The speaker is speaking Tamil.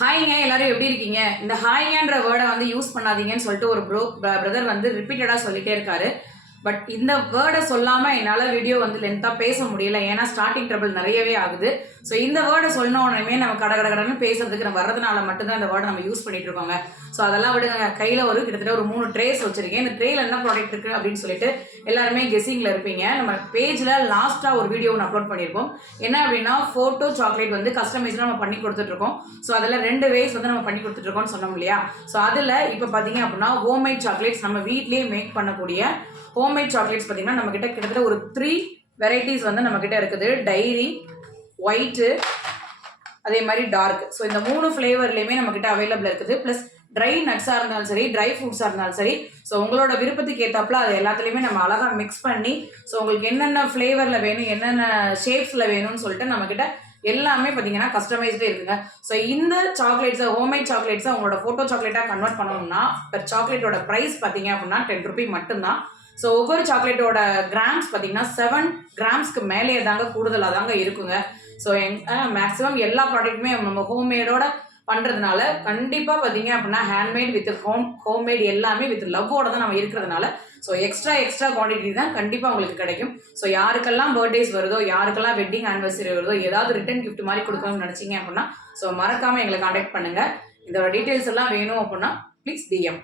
ஹாய்ங்க எல்லாரும் எப்படி இருக்கீங்க? இந்த ஹாய்ங்கன்ற வேர்டை வந்து யூஸ் பண்ணாதீங்கன்னு சொல்லிட்டு ஒரு பிரதர் வந்து ரிப்பீட்டடாக சொல்லிட்டே இருக்காரு. பட் இந்த வேர்டை சொல்லாமல் என்னால் வீடியோ வந்து லென்த்தாக பேச முடியல. ஏன்னா ஸ்டார்டிங் ட்ரபிள் நிறையவே ஆகுது. ஸோ இந்த வேர்டை சொன்ன உடனே நம்ம கடன்னு பேசுறதுக்கு நம்ம வர்றதுனால மட்டும்தான் இந்த வேர்டை நம்ம யூஸ் பண்ணிட்டு இருக்கோங்க. ஸோ அதெல்லாம் விடுங்க. கையில் கிட்டத்தட்ட ஒரு 3 ட்ரேஸ் வச்சிருக்கேன். இந்த ட்ரேல என்ன ப்ராடக்ட் இருக்குது அப்படின்னு சொல்லிட்டு எல்லாருமே கெஸிங்கில் இருப்பீங்க. நம்ம பேஜில் லாஸ்ட்டாக ஒரு வீடியோ ஒன்று அப்லோட் பண்ணியிருக்கோம். என்ன அப்படின்னா ஃபோட்டோ சாக்லேட் வந்து கஸ்டமைஸ்லாம் நம்ம பண்ணி கொடுத்துட்ருக்கோம். ஸோ அதில் 2 வேஸ் வந்து நம்ம பண்ணி கொடுத்துட்ருக்கோம்னு சொன்னோம் இல்லையா? ஸோ அதில் இப்போ பார்த்தீங்க அப்படின்னா ஹோம்மேட் சாக்லேட்ஸ் நம்ம வீட்லேயே மேக் பண்ணக்கூடிய ஹோம்மேட் சாக்லேட்ஸ் பார்த்தீங்கன்னா நம்மக்கிட்ட கிட்டத்தட்ட ஒரு 3 வெரைட்டிஸ் வந்து நம்மக்கிட்ட இருக்குது. டைரி, ஒயிட்டு, அதே மாதிரி டார்க். ஸோ இந்த 3 ஃப்ளேவர்லேயுமே நம்மக்கிட்ட அவைலபிள் இருக்குது. ப்ளஸ் ட்ரை நட்ஸாக இருந்தாலும் சரி, ட்ரை ஃப்ரூட்ஸாக இருந்தாலும் சரி, ஸோ உங்களோட விருப்பத்துக்கு ஏற்றாப்புல அது எல்லாத்துலேயுமே நம்ம அழகாக மிக்ஸ் பண்ணி, ஸோ உங்களுக்கு என்னென்ன ஃப்ளேவரில் வேணும், என்னென்ன ஷேப்ஸில் வேணும்னு சொல்லிட்டு நம்மக்கிட்ட எல்லாமே பார்த்தீங்கன்னா கஸ்டமைஸ்டே இருக்குங்க. ஸோ இந்த சாக்லேட்ஸை ஹோம்மேட் சாக்லேட்ஸை உங்களோட ஃபோட்டோ சாக்லேட்டாக கன்வெர்ட் பண்ணணும்னா பெர் சாக்லேட்டோட ப்ரைஸ் பார்த்தீங்க அப்படின்னா 10 ரூபி மட்டும்தான். ஸோ ஒவ்வொரு சாக்லேட்டோட கிராம்ஸ் பார்த்தீங்கன்னா 7 கிராம்ஸ்க்கு மேலே தாங்க கூடுதலாக தாங்க இருக்குங்க. ஸோ மேக்ஸிமம் எல்லா ப்ராடக்ட்டுமே நம்ம ஹோம்மேடோட பண்ணுறதுனால கண்டிப்பாக பார்த்தீங்க அப்படின்னா ஹேண்ட்மேட் வித் ஹோம்மேட் எல்லாமே வித் லவ்வோட தான் நம்ம இருக்கிறதுனால ஸோ எக்ஸ்ட்ரா குவான்டிட்டி தான் கண்டிப்பாக உங்களுக்கு கிடைக்கும். ஸோ யாருக்கெல்லாம் பர்த்டேஸ் வருதோ, யாருக்கெல்லாம் வெட்டிங் ஆனிவர்சரி வருதோ, ஏதாவது ரிட்டன் கிஃப்ட் மாதிரி கொடுக்கணும்னு நினச்சிங்க அப்படின்னா ஸோ மறக்காமல் எங்களை காண்டாக்ட் பண்ணுங்கள். இதோட டீட்டெயில்ஸ் எல்லாம் வேணும் அப்படின்னா ப்ளீஸ் DM.